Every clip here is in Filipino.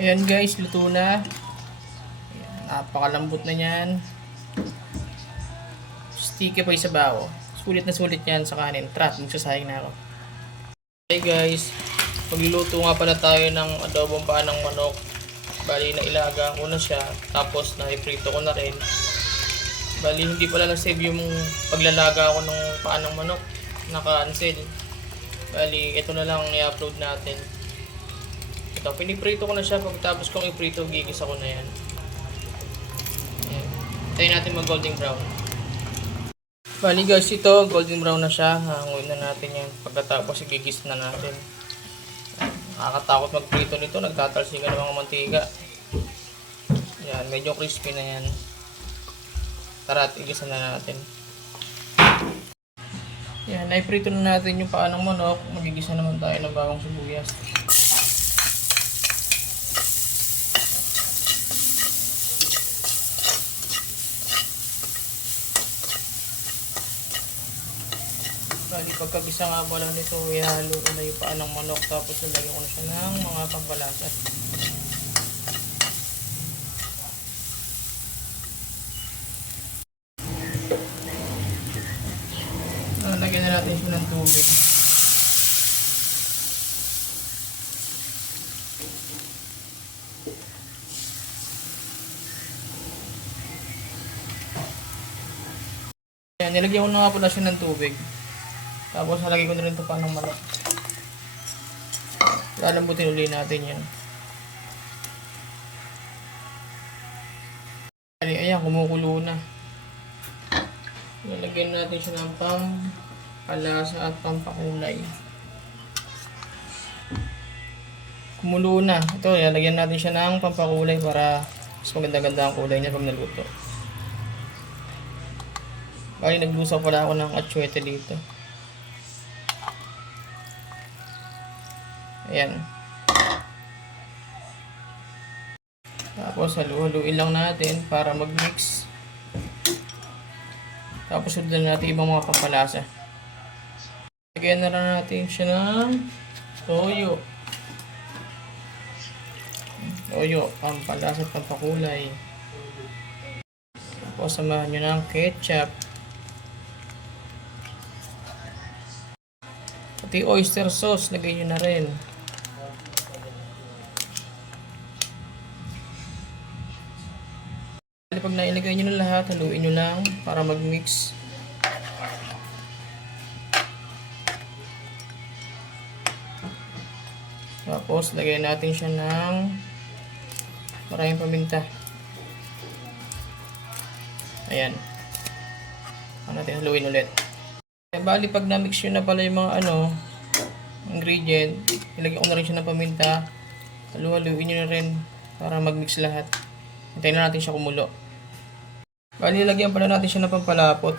Ayan guys, luto na. Ayan, napakalambot na yan. Sticky pa yung sabaw. Sulit na sulit yan sa kanin. Tara, magsasayang na ako. Hey guys, magluluto nga pala tayo ng adobong paa ng manok. Bali, nailaga ko na siya. Tapos, naiprito ko na rin. Bali, hindi pala na-save yung paglalaga ko ng paa ng manok. Naka-cancel. Bali, ito na lang i-upload natin. Ito, piniprito ko na siya. Pagkatapos kong iprito, gigisa ko na yan. Ayan. Tayo natin mag golden brown. Bali guys, ito, golden brown na siya. Hanguin na natin yan. Pagkatapos, igigis na natin. Nakakatakot magprito nito. Nagtatalsika ng mga mantika. Yan, medyo crispy na yan. Tara, at igisa na natin. Yan, naiprito na natin yung paa ng manok. Magigisa naman tayo ng bawang sibuyas. Bali, pagkagisa nga pala nito, ihalo ko na yung paa ng manok. Tapos nalagyan ko na siya ng mga pampalasa. Lagyan na natin siya ng tubig. Ayan, nilagyan ko na nga pala siya ng tubig. Tapos halagay ko na rin ito pa ng manok. Lalambutin uli natin yan. Ayan, kumukulo na. Lalagyan natin siya ng pampalasa at pampakulay. Kumulo na. Ito, lalagyan natin siya ng pampakulay para mas maganda-ganda ang kulay niya pag naluto. Bali, naglusaw pala ako ng atsuete dito. Ayan. Tapos halu-haluin lang natin para mag-mix. Tapos sundan natin ibang mga pampalasa. Lagyan na lang natin siya ng toyo. Toyo, pampalasa at pampakulay. Tapos samahan nyo ng ketchup. Pati oyster sauce, lagay nyo na rin. Pag nailagay nyo na lahat, haluin nyo lang para mag-mix. Tapos, lagay natin siya ng maraming paminta. Ayan. Ang natin haluin ulit. Bali, pag na-mix nyo na pala yung mga ingredient, ilagay ko na rin siya ng paminta. Halu-haluin nyo na rin para mag-mix lahat. Hintayin na natin siya kumulo. Bali, lagyan pala natin siya ng pampalapot.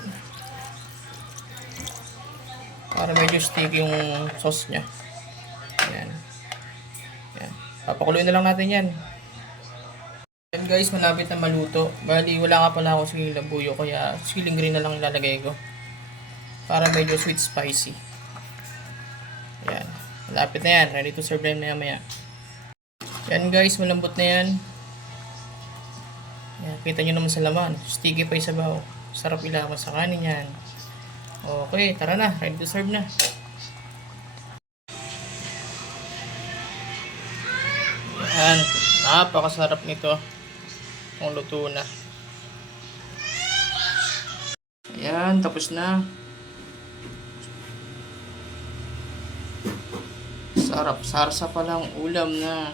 Para medyo sticky yung sauce niya. Ayan. Ayan. Papakuloyin na lang natin yan. Ayan guys, malapit na maluto. Bali, wala nga pala ako siling labuyo. Kaya siling green na lang ilalagay ko. Para medyo sweet spicy. Ayan. Malapit na yan. Ready to serve na yan maya. Ayan guys, malambot na yan. Ayan, kita nyo naman sa laman. Sticky pa yung sabaw. Sarap ilaman sa kanin yan. Okay, tara na. Ready to serve na. Ayan. Napakasarap nito. Kung luto na. Ayan, tapos na. Sarap. Sarsa pa lang ulam na.